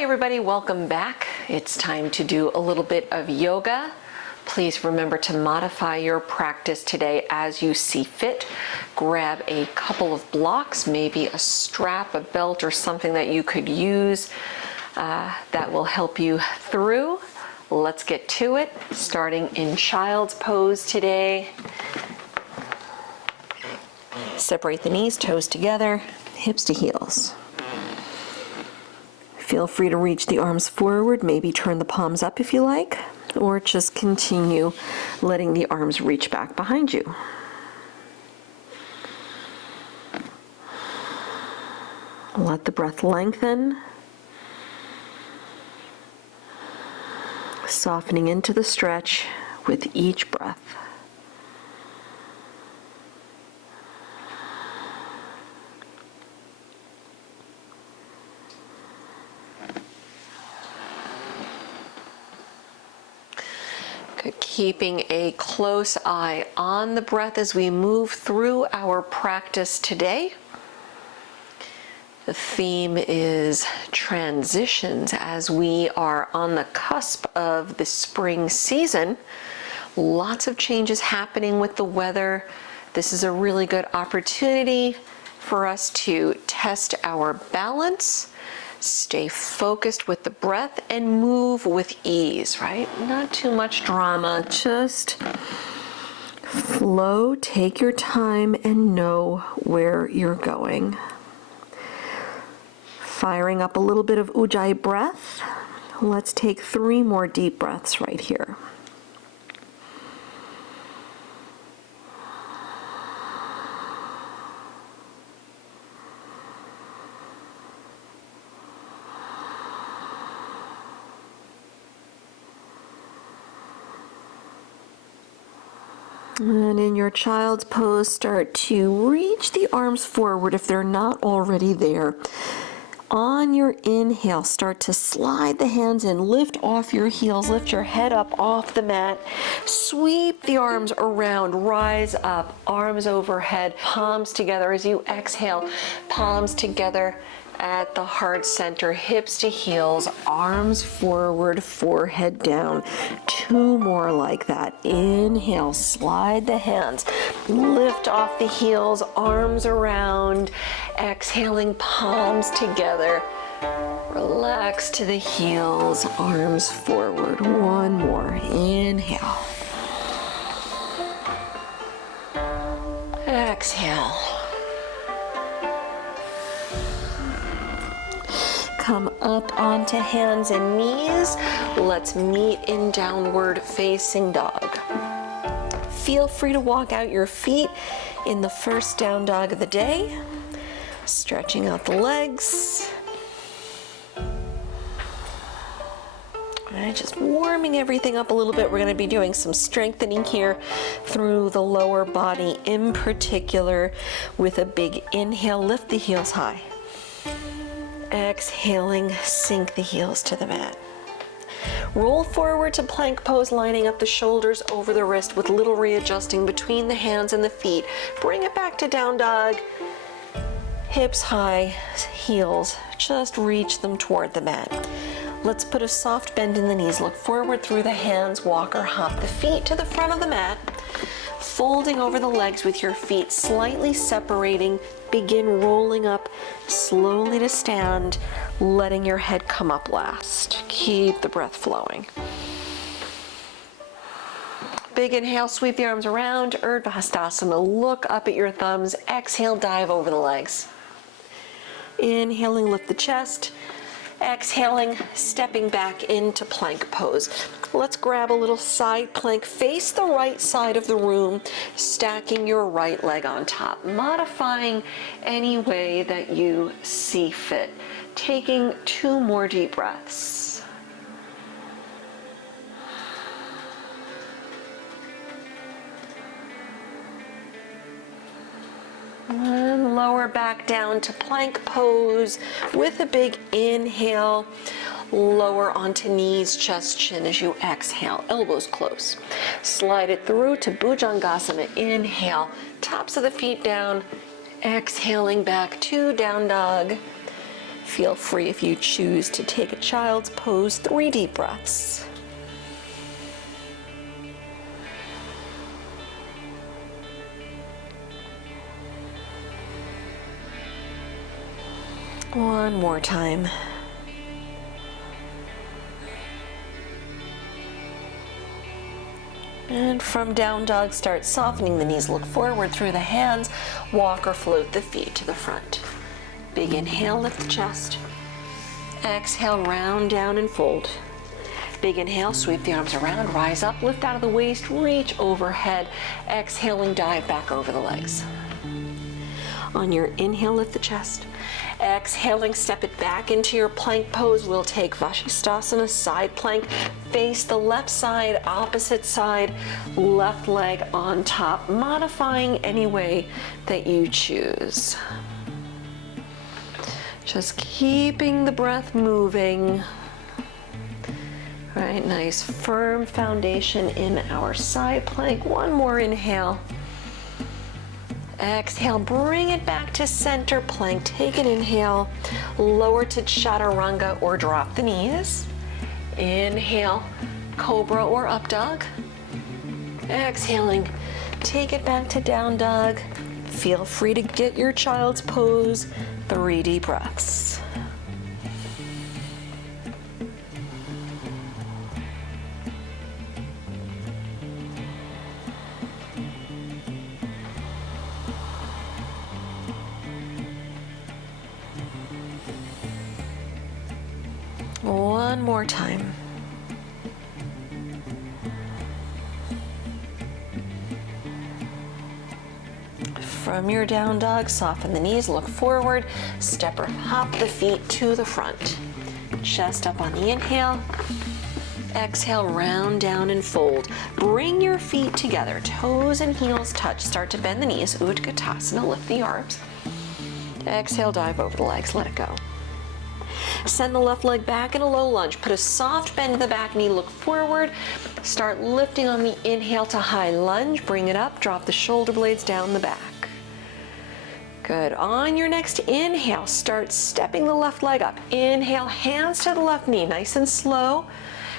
Hi everybody, welcome back. It's time to do a little bit of yoga. Please remember to modify your practice today as you see fit. Grab a couple of blocks, maybe a strap, a belt, or something that you could use that will help you through. Let's get to it, starting in child's pose today. Separate the knees, toes together, hips to heels. Feel free to reach the arms forward, maybe turn the palms up if you like, or just continue letting the arms reach back behind you. Let the breath lengthen, softening into the stretch with each breath. Keeping a close eye on the breath as we move through our practice today. The theme is transitions as we are on the cusp of the spring season. Lots of changes happening with the weather. This is a really good opportunity for us to test our balance, stay focused with the breath, and move with ease, right? Not too much drama, just flow, take your time, and know where you're going. Firing up a little bit of Ujjayi breath. Let's take 3 more deep breaths right here. And in your child's pose, start to reach the arms forward if they're not already there. On your inhale, start to slide the hands in, lift off your heels, lift your head up off the mat, sweep the arms around, rise up, arms overhead, palms together as you exhale, palms together at the heart center, hips to heels, arms forward, forehead down. 2 more like that. Inhale, slide the hands, lift off the heels, arms around. Exhaling, palms together. Relax to the heels, arms forward. 1 more. Inhale. Exhale. Come up onto hands and knees. Let's meet in downward facing dog. Feel free to walk out your feet in the first down dog of the day. Stretching out the legs. Alright, just warming everything up a little bit. We're going to be doing some strengthening here through the lower body, in particular with a big inhale. Lift the heels high. Exhaling, sink the heels to the mat. Roll forward to plank pose, lining up the shoulders over the wrist with little readjusting between the hands and the feet. Bring it back to down dog. Hips high, heels, just reach them toward the mat. Let's put a soft bend in the knees. Look forward through the hands, walk or hop the feet to the front of the mat. Folding over the legs with your feet slightly separating. Begin rolling up slowly to stand, letting your head come up last. Keep the breath flowing. Big inhale, sweep the arms around, Urdhva Hastasana. Look up at your thumbs. Exhale, dive over the legs. Inhaling, lift the chest. Exhaling, stepping back into plank pose. Let's grab a little side plank. Face the right side of the room, stacking your right leg on top. Modifying any way that you see fit. Taking 2 more deep breaths. And lower back down to plank pose with a big inhale. Lower onto knees, chest, chin as you exhale. Elbows close. Slide it through to Bhujangasana. Inhale, tops of the feet down. Exhaling back to down dog. Feel free if you choose to take a child's pose, 3 deep breaths. One more time. And from down dog, start softening the knees, look forward through the hands, walk or float the feet to the front. Big inhale, lift the chest. Exhale, round down and fold. Big inhale, sweep the arms around, rise up, lift out of the waist, reach overhead. Exhaling, dive back over the legs. On your inhale, lift the chest. Exhaling, step it back into your plank pose. We'll take Vashisthasana, side plank. Face the left side, opposite side, left leg on top, modifying any way that you choose. Just keeping the breath moving. All right, nice firm foundation in our side plank. One more inhale. Exhale, bring it back to center plank. Take an inhale, lower to chaturanga or drop the knees. Inhale, cobra or up dog. Exhaling, take it back to down dog. Feel free to get your child's pose, 3 deep breaths. One more time. From your down dog, soften the knees, look forward, step or hop the feet to the front. Chest up on the inhale. Exhale, round down and fold. Bring your feet together, toes and heels touch. Start to bend the knees, Utkatasana, lift the arms. Exhale, dive over the legs, let it go. Send the left leg back in a low lunge. Put a soft bend to the back knee, look forward. Start lifting on the inhale to high lunge. Bring it up, drop the shoulder blades down the back. Good. On your next inhale, start stepping the left leg up. Inhale, hands to the left knee, nice and slow.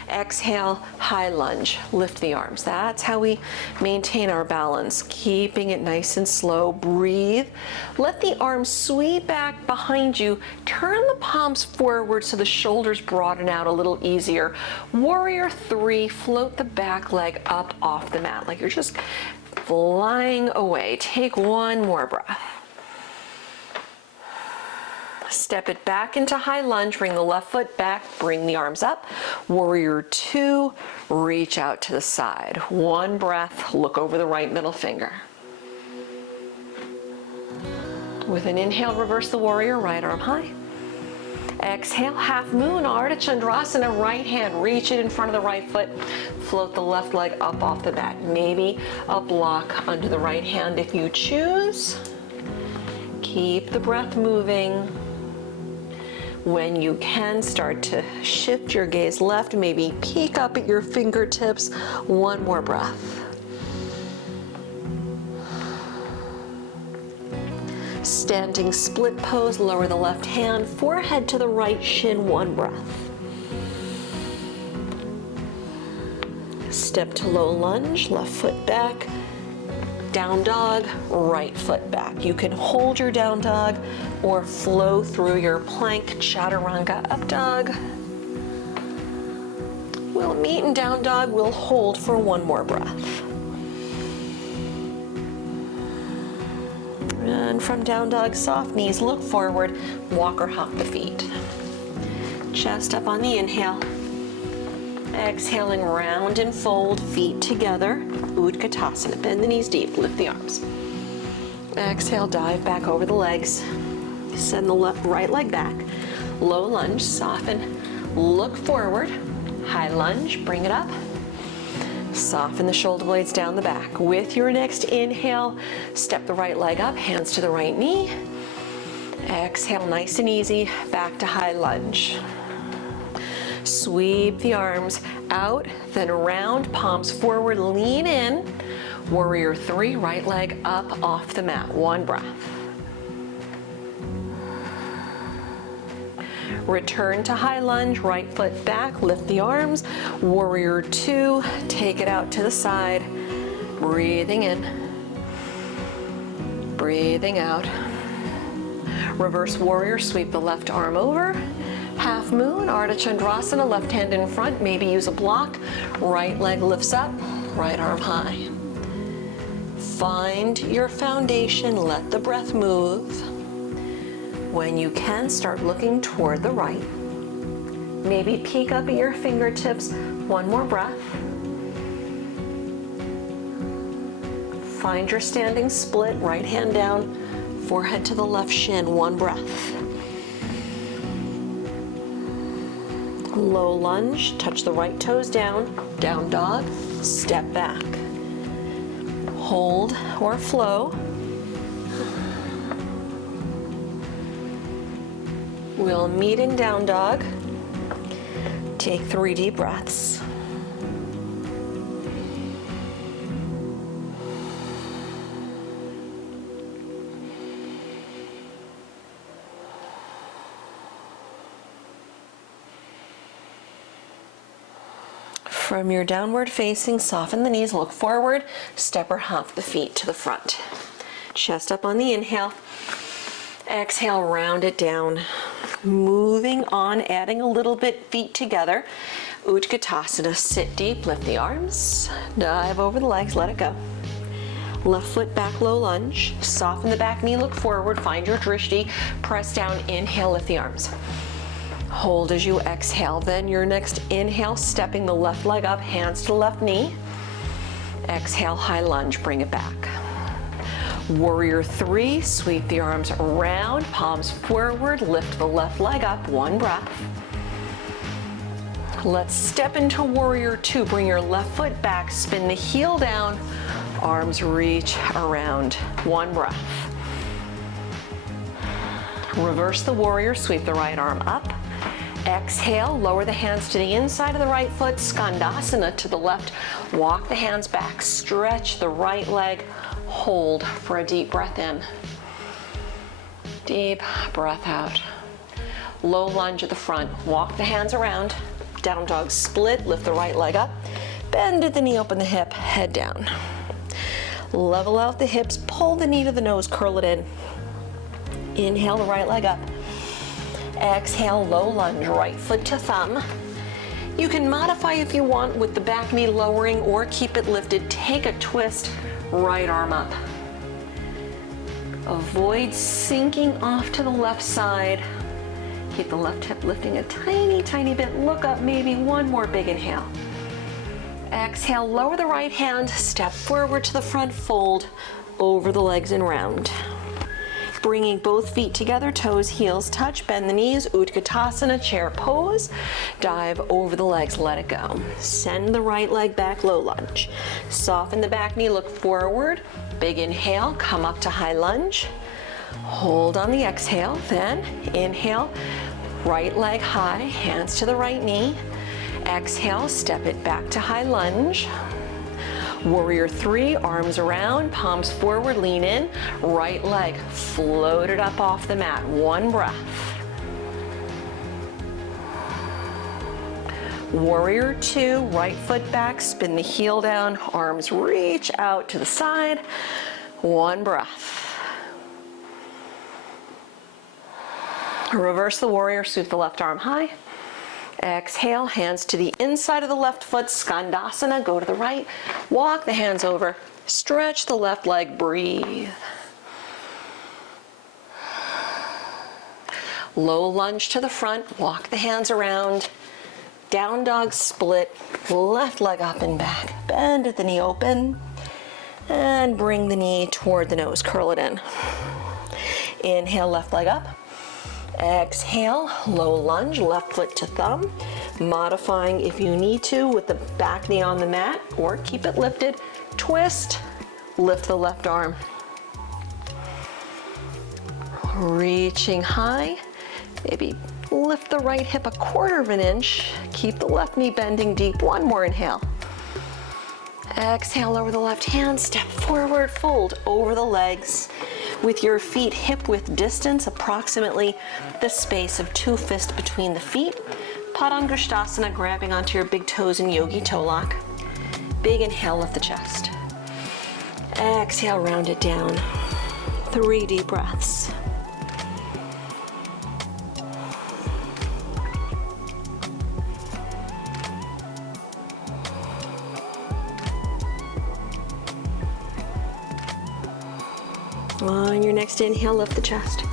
Exhale, high lunge, lift the arms. That's how we maintain our balance, keeping it nice and slow. Breathe. Let the arms sweep back behind you. Turn the palms forward so the shoulders broaden out a little easier. Warrior 3, float the back leg up off the mat like you're just flying away. Take one more breath. Step it back into high lunge, bring the left foot back, bring the arms up. Warrior 2, reach out to the side. One breath, look over the right middle finger. With an inhale, reverse the warrior, right arm high. Exhale, half moon, Ardha Chandrasana, right hand, reach it in front of the right foot. Float the left leg up off the mat. Maybe a block under the right hand if you choose. Keep the breath moving. When you can, start to shift your gaze left, maybe peek up at your fingertips. One more breath. Standing split pose, lower the left hand, forehead to the right shin, one breath. Step to low lunge, left foot back. Down dog, right foot back. You can hold your down dog or flow through your plank, chaturanga, up dog. We'll meet in down dog, we'll hold for one more breath. And from down dog, soft knees, look forward, walk or hop the feet. Chest up on the inhale. Exhaling, round and fold, feet together. Utkatasana, bend the knees deep, lift the arms. Exhale, dive back over the legs. Send the right leg back. Low lunge, soften, look forward. High lunge, bring it up. Soften the shoulder blades down the back. With your next inhale, step the right leg up, hands to the right knee. Exhale, nice and easy, back to high lunge. Sweep the arms out, then around, palms forward, lean in. Warrior 3, right leg up off the mat. One breath. Return to high lunge, right foot back, lift the arms. Warrior two, take it out to the side. Breathing in, breathing out. Reverse warrior, sweep the left arm over. Half moon, Ardha Chandrasana, left hand in front, maybe use a block. Right leg lifts up, right arm high. Find your foundation, let the breath move. When you can, start looking toward the right. Maybe peek up at your fingertips, one more breath. Find your standing split, right hand down, forehead to the left shin, one breath. Low lunge, touch the right toes down, down dog, step back. Hold or flow. We'll meet in down dog. Take 3 deep breaths. From your downward facing, soften the knees, look forward, step or hop the feet to the front. Chest up on the inhale. Exhale, round it down. Moving on, adding a little bit, feet together. Utkatasana, sit deep, lift the arms, dive over the legs, let it go. Left foot back, low lunge. Soften the back knee, look forward, find your drishti, press down, inhale, lift the arms. Hold as you exhale. Then your next inhale, stepping the left leg up, hands to the left knee. Exhale, high lunge, bring it back. Warrior three, sweep the arms around, palms forward, lift the left leg up, one breath. Let's step into warrior two. Bring your left foot back, spin the heel down, arms reach around, one breath. Reverse the warrior, sweep the right arm up. Exhale, lower the hands to the inside of the right foot, skandasana to the left. Walk the hands back, stretch the right leg, hold for a deep breath in. Deep breath out. Low lunge at the front, walk the hands around. Down dog split, lift the right leg up. Bend at the knee, open the hip, head down. Level out the hips, pull the knee to the nose, curl it in. Inhale the right leg up. Exhale, low lunge, right foot to thumb. You can modify if you want with the back knee lowering or keep it lifted. Take a twist, right arm up. Avoid sinking off to the left side. Keep the left hip lifting a tiny, tiny bit. Look up, maybe one more big inhale. Exhale, lower the right hand, step forward to the front, fold over the legs and round. Bringing both feet together, toes, heels touch, bend the knees, Utkatasana, chair pose. Dive over the legs, let it go. Send the right leg back, low lunge. Soften the back knee, look forward. Big inhale, come up to high lunge. Hold on the exhale, then inhale, right leg high, hands to the right knee. Exhale, step it back to high lunge. Warrior three, arms around, palms forward, lean in. Right leg floated up off the mat. One breath. Warrior two, right foot back, spin the heel down, arms reach out to the side. One breath. Reverse the warrior, sweep the left arm high. Exhale, hands to the inside of the left foot, skandasana, go to the right, walk the hands over, stretch the left leg, breathe. Low lunge to the front, walk the hands around, down dog split, left leg up and back, bend at the knee, open, and bring the knee toward the nose, curl it in. Inhale, left leg up. Exhale, low lunge, left foot to thumb. Modifying if you need to with the back knee on the mat or keep it lifted. Twist, lift the left arm. Reaching high, maybe lift the right hip a quarter of an inch. Keep the left knee bending deep. One more inhale. Exhale, lower the left hand, step forward, fold over the legs. with your feet hip-width distance, approximately the space of 2 fists between the feet. Padangusthasana, grabbing onto your big toes in yogi toe lock. Big inhale, lift the chest. Exhale, round it down. 3 deep breaths. On your next inhale, lift the chest.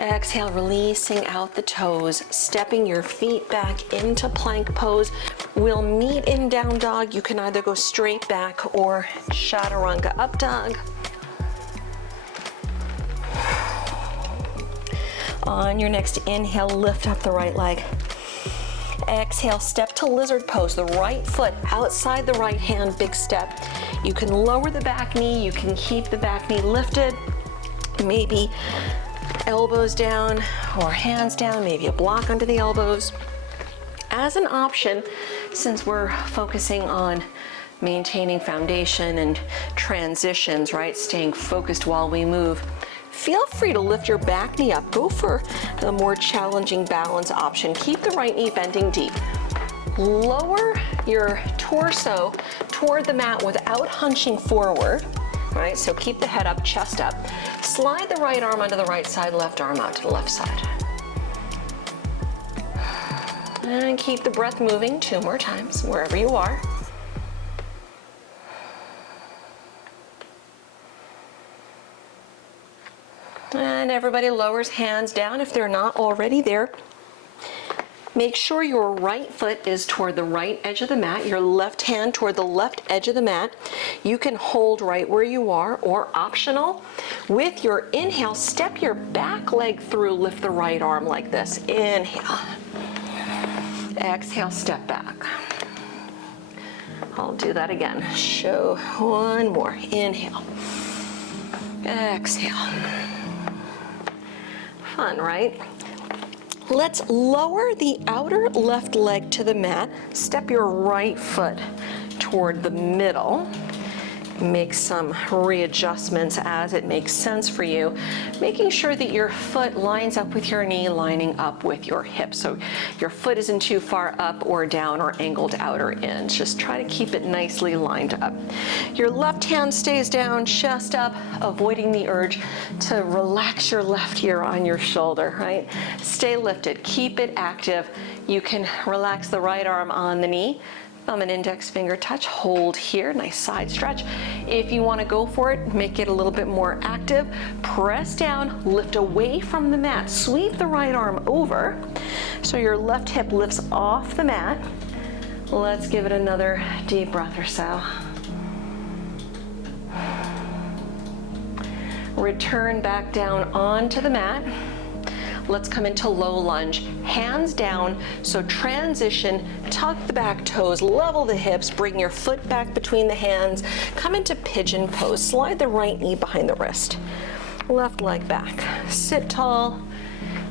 Exhale, releasing out the toes, stepping your feet back into plank pose. We'll meet in down dog. You can either go straight back or chaturanga up dog. On your next inhale, lift up the right leg. Exhale, step to lizard pose. The right foot outside the right hand, big step. You can lower the back knee, you can keep the back knee lifted, maybe elbows down or hands down, maybe a block under the elbows. As an option, since we're focusing on maintaining foundation and transitions, right, staying focused while we move, feel free to lift your back knee up. Go for the more challenging balance option. Keep the right knee bending deep. Lower your torso toward the mat without hunching forward, right? So keep the head up, chest up. Slide the right arm onto the right side, left arm out to the left side. And keep the breath moving 2 more times, wherever you are. And everybody lowers hands down if they're not already there. Make sure your right foot is toward the right edge of the mat, your left hand toward the left edge of the mat. You can hold right where you are, or optional. With your inhale, step your back leg through, lift the right arm like this. Inhale. Exhale, step back. I'll do that again. Show one more. Inhale. Exhale. Fun, right? Let's lower the outer left leg to the mat. Step your right foot toward the middle. Make some readjustments as it makes sense for you, making sure that your foot lines up with your knee, lining up with your hip. So your foot isn't too far up or down or angled out or in. Just try to keep it nicely lined up. Your left hand stays down, chest up, avoiding the urge to relax your left ear on your shoulder, right? Stay lifted, keep it active. You can relax the right arm on the knee. Thumb and index finger touch, hold here, nice side stretch. If you want to go for it, make it a little bit more active. Press down, lift away from the mat, sweep the right arm over so your left hip lifts off the mat. Let's give it another deep breath or so. Return back down onto the mat. Let's come into low lunge, hands down. So transition, tuck the back toes, level the hips, bring your foot back between the hands, come into pigeon pose, slide the right knee behind the wrist, left leg back, sit tall,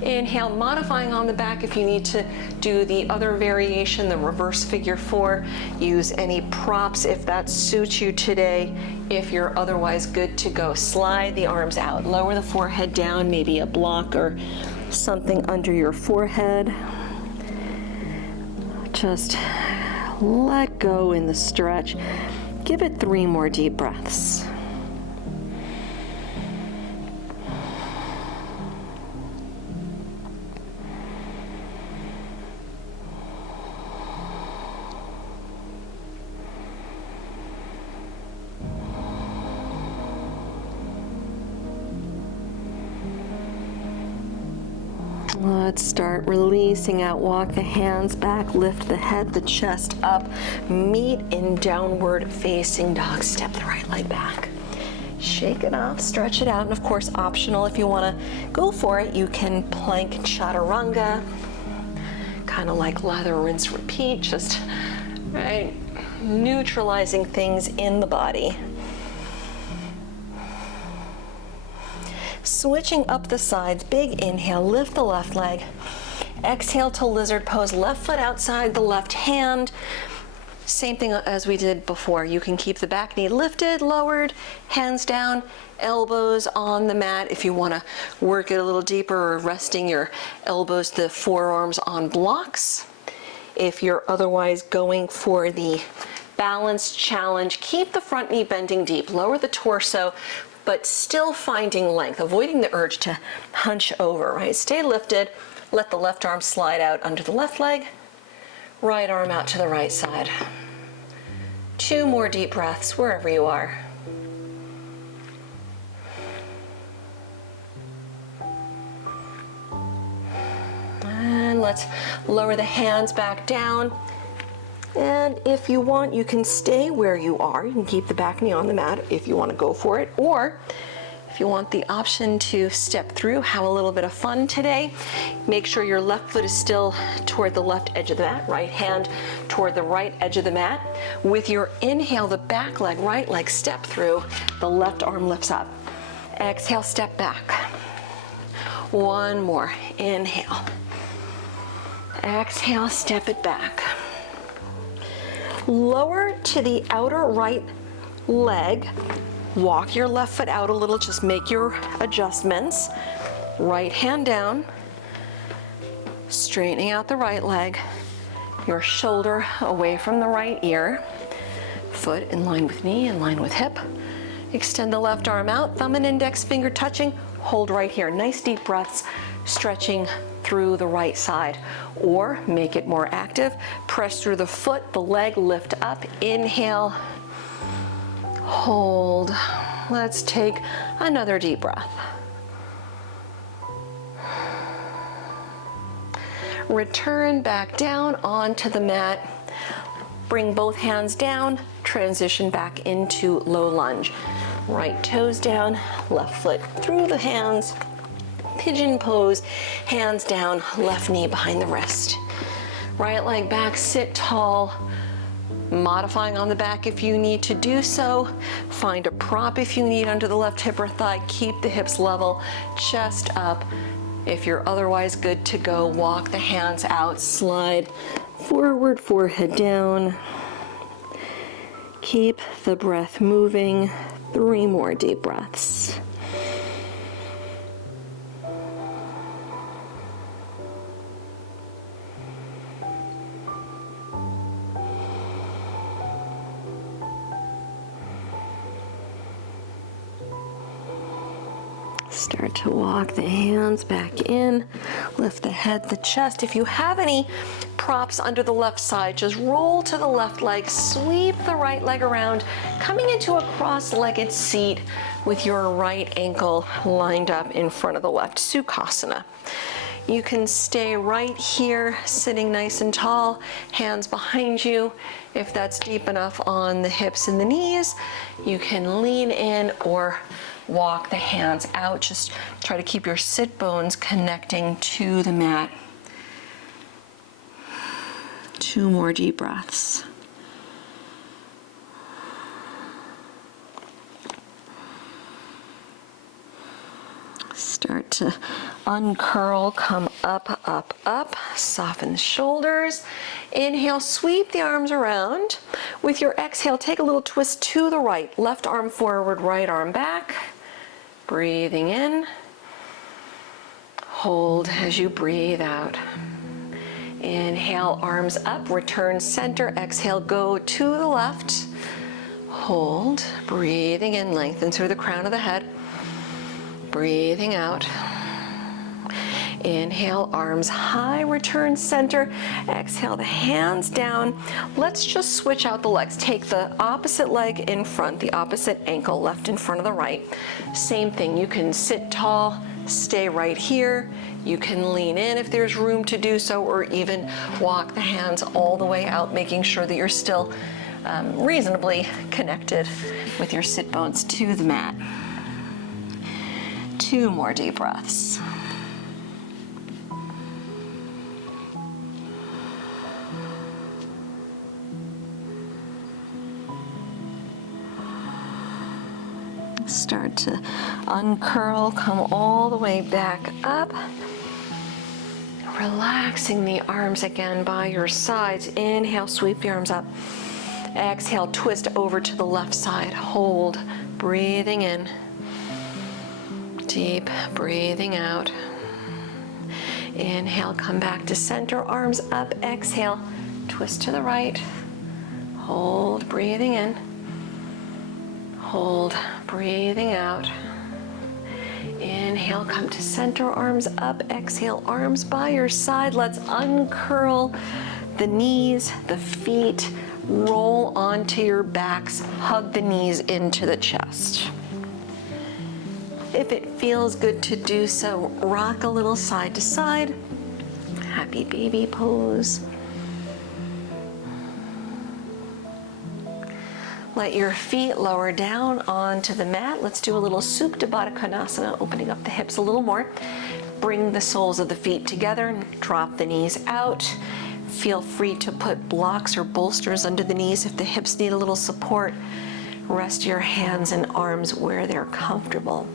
inhale, modifying on the back if you need to do the other variation, the reverse figure 4, use any props if that suits you today. If you're otherwise good to go, slide the arms out, lower the forehead down, maybe a block or something under your forehead. Just let go in the stretch. Give it 3 more deep breaths. Let's start releasing out. Walk the hands back, lift the head, the chest up. Meet in downward facing dog. Step the right leg back. Shake it off, stretch it out, and of course, optional if you want to go for it, you can plank chaturanga, kind of like lather, rinse, repeat, just right, neutralizing things in the body. Switching up the sides, big inhale, lift the left leg. Exhale to lizard pose, left foot outside the left hand. Same thing as we did before. You can keep the back knee lifted, lowered, hands down, elbows on the mat if you want to work it a little deeper, or resting your elbows, the forearms on blocks. If you're otherwise going for the balance challenge, keep the front knee bending deep, lower the torso, but still finding length, avoiding the urge to hunch over, right? Stay lifted, let the left arm slide out under the left leg, right arm out to the right side. 2 more deep breaths wherever you are. And let's lower the hands back down. And if you want, you can stay where you are. You can keep the back knee on the mat if you want to go for it. Or if you want the option to step through, have a little bit of fun today, make sure your left foot is still toward the left edge of the mat, right hand toward the right edge of the mat. With your inhale, the back leg, right leg step through, the left arm lifts up. Exhale, step back. 1 more, inhale. Exhale, step it back. Lower to the outer right leg. Walk your left foot out a little, just make your adjustments. Right hand down, straightening out the right leg, your shoulder away from the right ear, foot in line with knee, in line with hip. Extend the left arm out, thumb and index finger touching, hold right here. Nice deep breaths, stretching through the right side. Or make it more active, press through the foot, the leg, lift up, inhale, hold. Let's take another deep breath. Return back down onto the mat. Bring both hands down, transition back into low lunge. Right toes down, left foot through the hands, pigeon pose, hands down, left knee behind the wrist. Right leg back, sit tall, modifying on the back if you need to do so. Find a prop if you need under the left hip or thigh. Keep the hips level, chest up. If you're otherwise good to go, walk the hands out, slide forward, forehead down. Keep the breath moving. 3 more deep breaths. Start to walk the hands back in, lift the head, the chest. If you have any props under the left side, just roll to the left leg, sweep the right leg around, coming into a cross-legged seat with your right ankle lined up in front of the left, Sukhasana. You can stay right here, sitting nice and tall, hands behind you. If that's deep enough on the hips and the knees, you can lean in or walk the hands out. Just try to keep your sit bones connecting to the mat. 2 more deep breaths. Start to uncurl, come up, up, up. Soften the shoulders. Inhale, sweep the arms around. With your exhale, take a little twist to the right. Left arm forward, right arm back. Breathing in. Hold as you breathe out. Inhale, arms up, return center. Exhale, go to the left. Hold, breathing in, lengthen through the crown of the head. Breathing out. Inhale, arms high, return center. Exhale, the hands down. Let's just switch out the legs. Take the opposite leg in front, the opposite ankle left in front of the right. Same thing, you can sit tall, stay right here. You can lean in if there's room to do so, or even walk the hands all the way out, making sure that you're still reasonably connected with your sit bones to the mat. 2 more deep breaths. Start to uncurl, come all the way back up. Relaxing the arms again by your sides. Inhale, sweep the arms up. Exhale, twist over to the left side. Hold, breathing in. Deep breathing out. Inhale, come back to center, arms up. Exhale, twist to the right. Hold, breathing in. Hold, breathing out. Inhale, come to center, arms up. Exhale, arms by your side. Let's uncurl the knees, the feet. Roll onto your backs. Hug the knees into the chest. If it feels good to do so, rock a little side to side. Happy baby pose. Let your feet lower down onto the mat. Let's do a little Supta Baddha Konasana, opening up the hips a little more. Bring the soles of the feet together and drop the knees out. Feel free to put blocks or bolsters under the knees if the hips need a little support. Rest your hands and arms where they're comfortable.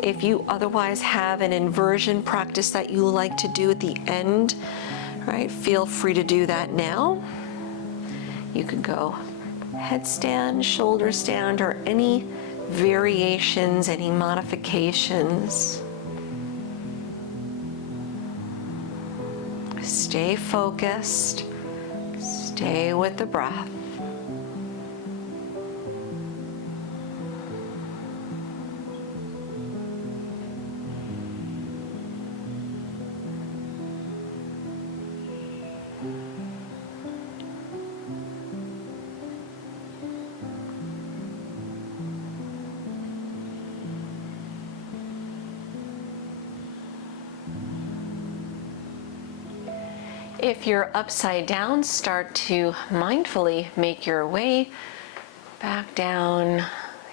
If you otherwise have an inversion practice that you like to do at the end, right, feel free to do that now. You could go headstand, shoulder stand, or any variations, any modifications. Stay focused, stay with the breath. If you're upside down, start to mindfully make your way back down.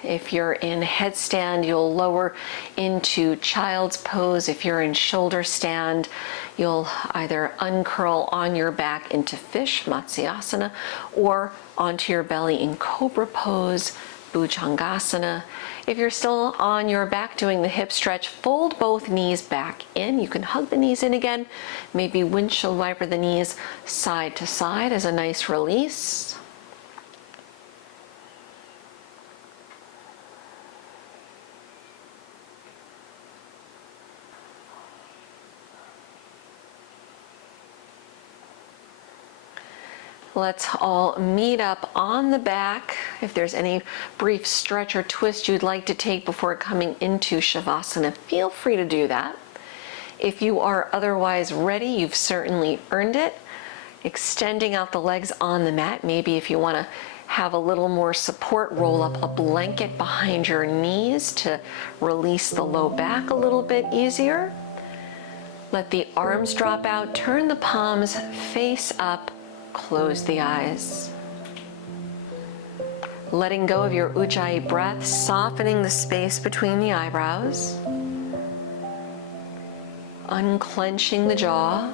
If you're in headstand, you'll lower into child's pose. If you're in shoulder stand, you'll either uncurl on your back into fish, Matsyasana, or onto your belly in cobra pose, Bhujangasana. If you're still on your back doing the hip stretch, fold both knees back in. You can hug the knees in again. Maybe windshield wiper the knees side to side as a nice release. Let's all meet up on the back. If there's any brief stretch or twist you'd like to take before coming into Shavasana, feel free to do that. If you are otherwise ready, you've certainly earned it. Extending out the legs on the mat. Maybe if you want to have a little more support, roll up a blanket behind your knees to release the low back a little bit easier. Let the arms drop out, turn the palms face up. Close the eyes. Letting go of your Ujjayi breath, softening the space between the eyebrows. Unclenching the jaw.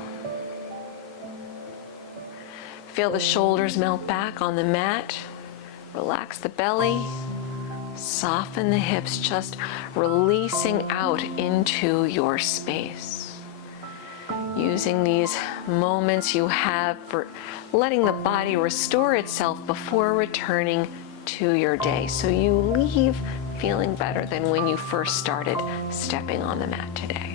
Feel the shoulders melt back on the mat. Relax the belly. Soften the hips, just releasing out into your space. Using these moments you have for letting the body restore itself before returning to your day, so you leave feeling better than when you first started stepping on the mat today.